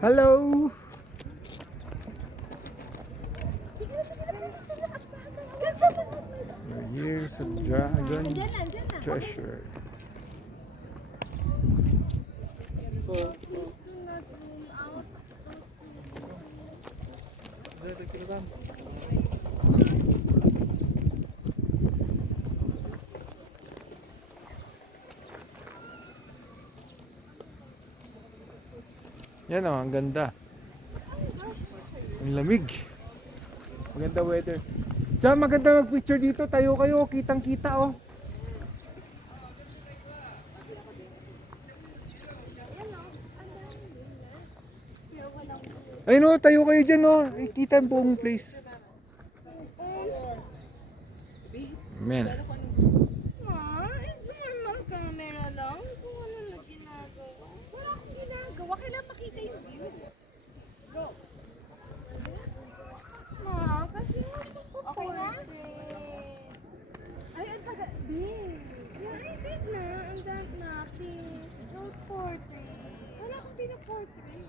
Hello! The Years of Dragon Treasure. Yan o, ang ganda. Ang lamig. Maganda weather. Diyan, maganda mag-picture dito. Tayo kayo, kitang-kita oh. Ayun oh, tayo kayo dyan oh. Kita ang buong place. Man. Normal camera lang. Kung ano na ginagawa. Wala akong ginagawa. Kailangan makita yung view. Go. Ma, kasi okay na? Ay, ang taga... Babe. Hindi na. Ang dad na. Please. Don't portrait. Wala akong pinaportrait.